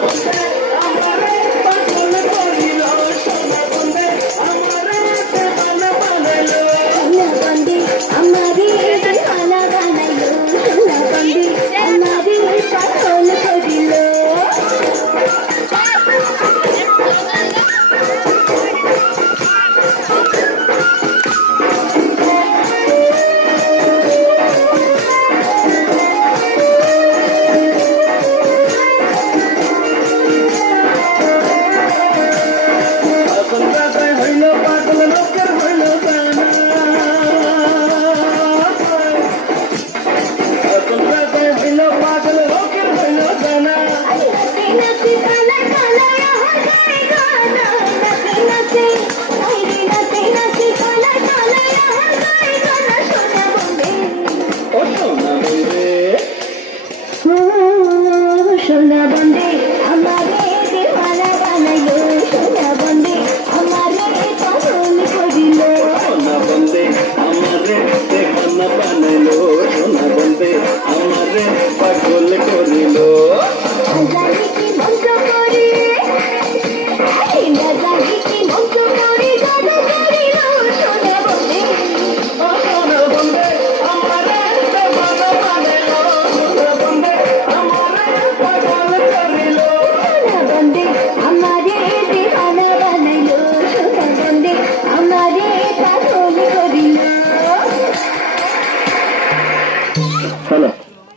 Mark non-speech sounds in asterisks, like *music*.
Okay. *laughs*